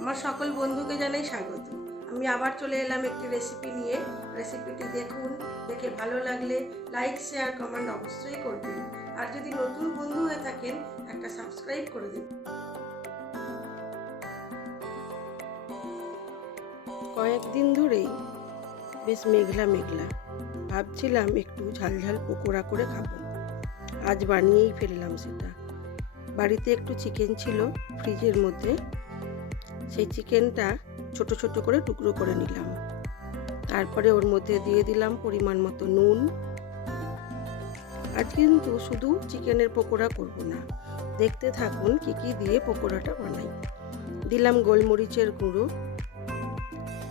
আমার সকল বন্ধুকে জানাই স্বাগত। আমি আবার চলে এলাম একটি রেসিপি নিয়ে। রেসিপিটি দেখুন, দেখে ভালো লাগলে লাইক শেয়ার কমেন্ট অবশ্যই করবেন। আর যদি নতুন বন্ধু হয়ে থাকেন একটা সাবস্ক্রাইব করে দিন। কয়েকদিন ধরেই বেশ মেঘলা মেঘলা, ভাবছিলাম একটু ঝালঝাল পকোড়া করে খাবো। আজ বানিয়েই ফেললাম সেটা। বাড়িতে একটু চিকেন ছিল ফ্রিজের মধ্যে, সেই চিকেনটা ছোট ছোট করে টুকরো করে নিলাম। তারপরে ওর মধ্যে দিয়ে দিলাম পরিমাণ মতো নুন। আজ কিন্তু শুধু চিকেনের পকোড়া করব না, দেখতে থাকুন কি কি দিয়ে পকোড়াটা বানাই। দিলাম গোলমরিচের গুঁড়ো,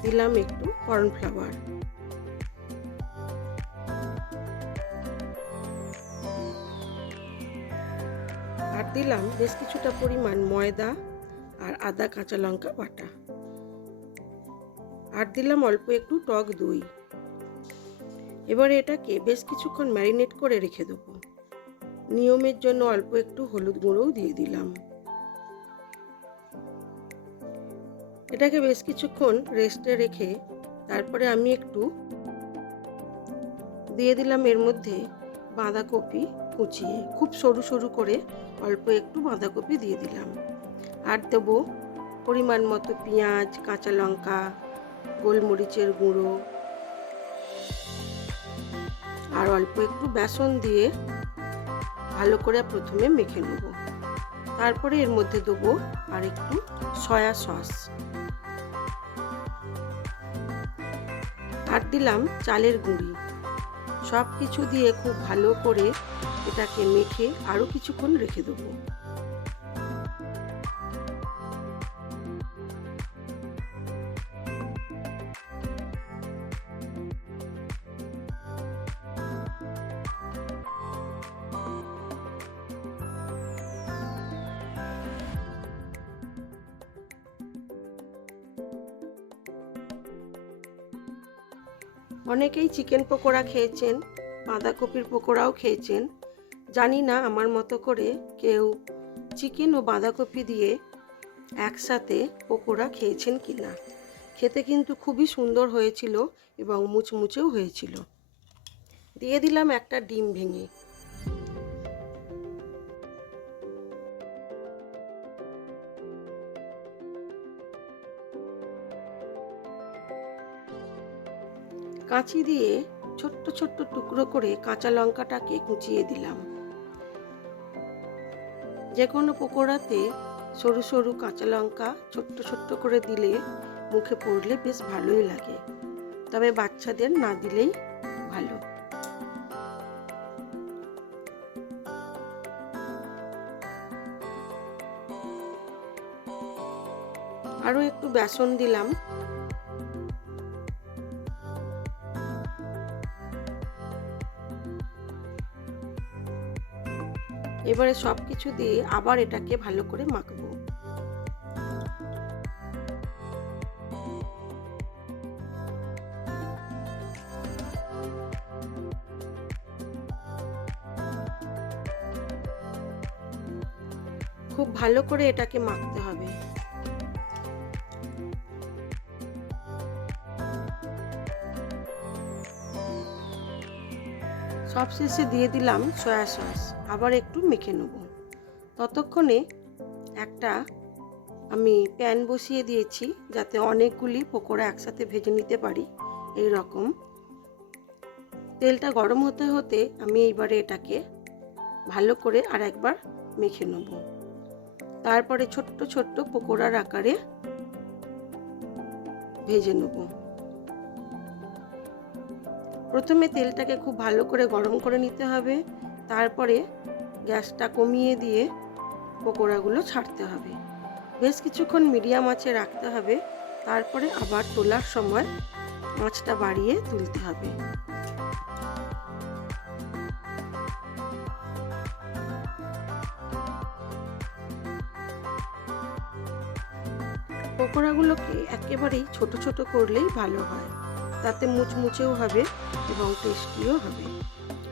দিলাম একটু কর্নফ্লাওয়ার, আর দিলাম বেশ কিছুটা পরিমাণ ময়দা আর আদা কাঁচা লঙ্কা বাটা, আর দিলাম অল্প একটু টক দই। এবারে এটাকে বেশ কিছুক্ষণ ম্যারিনেট করে রেখে দেবো। নিয়মের জন্য অল্প একটু হলুদ গুঁড়োও দিয়ে দিলাম। এটাকে বেশ কিছুক্ষণ রেস্টে রেখে তারপরে আমি একটু দিয়ে দিলাম এর মধ্যে বাঁধাকপি কুচিয়ে, খুব সরু সরু করে অল্প একটু বাঁধাকপি দিয়ে দিলাম। আর দেবো পরিমাণ মতো পেঁয়াজ, কাঁচা লঙ্কা, গোলমরিচের গুঁড়ো আর অল্প একটু বেসন দিয়ে ভালো করে প্রথমে মেখে নেব। তারপরে এর মধ্যে দেবো আর একটু সয়া সস, আর দিলাম চালের গুঁড়ি। সব কিছু দিয়ে খুব ভালো করে এটাকে মেখে আরও কিছুক্ষণ রেখে দেবো। অনেকেই চিকেন পকোড়া খেয়েছেন, বাঁধাকপির পকোড়াও খেয়েছেন। জানি না আমার মতো করে কেউ চিকেন ও বাঁধাকপি দিয়ে একসাথে পকোড়া খেয়েছেন কি না। খেতে কিন্তু খুবই সুন্দর হয়েছিল এবং মুচমুচেও হয়েছিল। দিয়ে দিলাম একটা ডিম ভেঙে। কাঁচি দিয়ে ছোট্ট ছোট্ট টুকরো করে কাঁচা লঙ্কাটাকে কুচিয়ে দিলাম। যে কোনো পকোড়াতে সরু সরু কাঁচা লঙ্কা ছোট্ট ছোট্ট করে দিলে মুখে পড়লে বেশ ভালোই লাগে, তবে বাচ্চাদের না দিলেই ভালো। আরও একটু বেসন দিলাম। এবারে সব কিছু দিয়ে আবার এটাকে ভালো করে মাখবো। খুব ভালো করে এটাকে মাখতে হবে। সবশেষে দিয়ে দিলাম সয়া সস, আবার একটু মেখে নেব। ততক্ষণে একটা আমি প্যান বসিয়ে দিয়েছি যাতে অনেকগুলি পকোড়া একসাথে ভেজে নিতে পারি। এই রকম তেলটা গরম হতে হতে আমি এইবারে এটাকে ভালো করে আর একবার মেখে নেব। তারপরে ছোট্ট ছোট্ট পকোড়ার আকারে ভেজে নেব। প্রথমে তেলটাকে খুব ভালো করে গরম করে নিতে হবে, তারপরে গ্যাসটা কমিয়ে দিয়ে পকোড়াগুলো ছাড়তে হবে। বেশ কিছুক্ষণ মিডিয়াম আঁচে রাখতে হবে, তারপরে আবার তোলার সময় আঁচটা বাড়িয়ে তুলতে হবে। পকোড়াগুলোকে একেবারেই ছোট ছোট করলেই ভালো হয়, তাতে মুচমুচেও হবে এবং টেস্টিও হবে,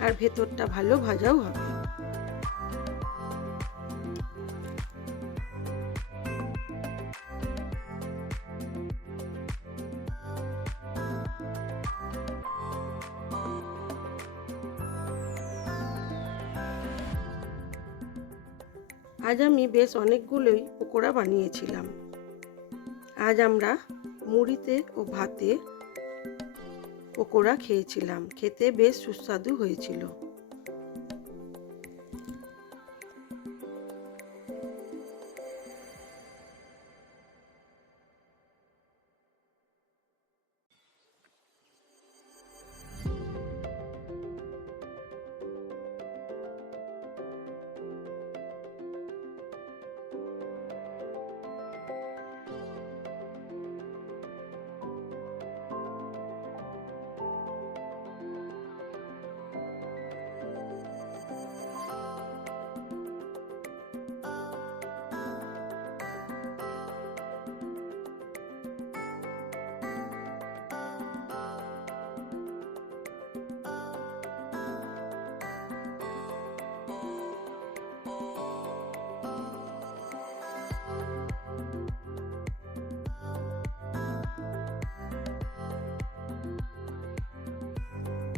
আর ভেতরটা ভালো ভাজাও হবে। আজ আমি বেশ অনেকগুলোই পকোড়া বানিয়েছিলাম। আজ আমরা মুড়িতে ও ভাতে পকোড়া খেয়েছিলাম, খেতে বেশ সুস্বাদু হয়েছিল।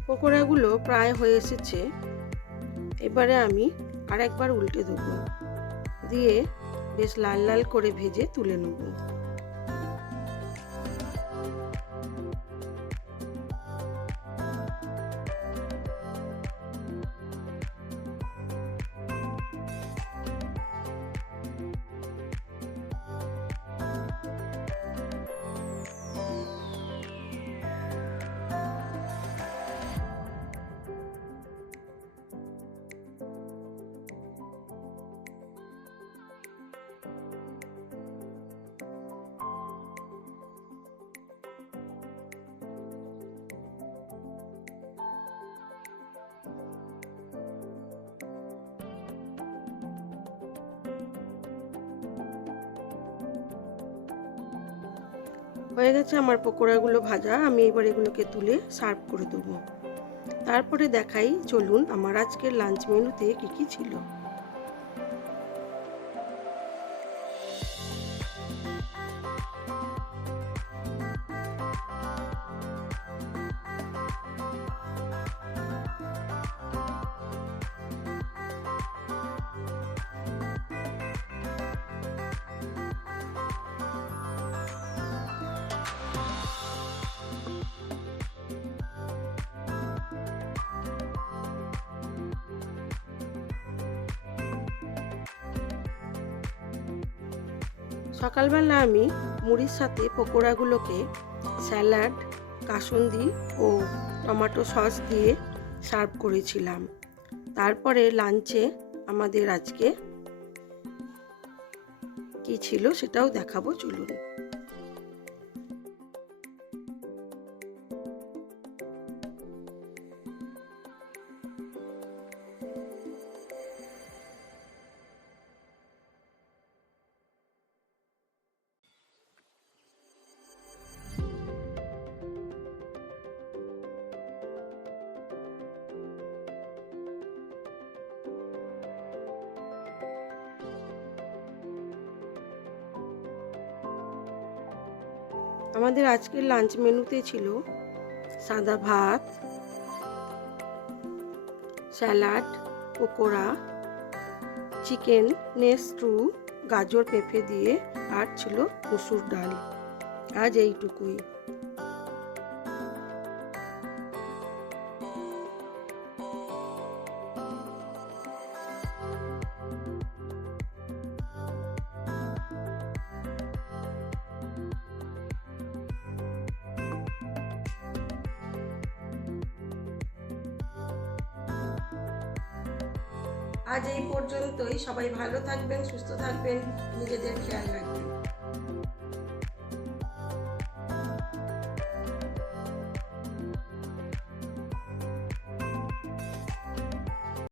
পকোড়াগুলো প্রায় হয়ে এসেছে। এবারে আমি আরেকবার উল্টে দেবো, দিয়ে বেশ লাল লাল করে ভেজে তুলে নেব। হয়ে গেছে আমার পকোড়াগুলো ভাজা। আমি এবার এগুলোকে তুলে সার্ভ করে দেবো। তারপরে দেখাই, চলুন আমার আজকের লাঞ্চ মেনুতে কী কী ছিল। সকালবেলা আমি মুড়ির সাথে পকোড়াগুলোকে স্যালাড, কাসুন্দি ও টমেটো সস দিয়ে সার্ভ করেছিলাম। তারপরে লাঞ্চে আমাদের আজকে কি ছিল সেটাও দেখাবো, চলুন। আমাদের আজকের লাঞ্চ মেনুতে ছিল সাদা ভাত, স্যালাড, পকোড়া, চিকেন স্টু, গাজর পেঁপে দিয়ে, আর ছিল মসুর ডাল। আজ এইটুকুই। আজ এই পর্যন্তই। সবাই ভালো থাকবেন, সুস্থ থাকবেন, নিজেদের খেয়াল রাখবেন।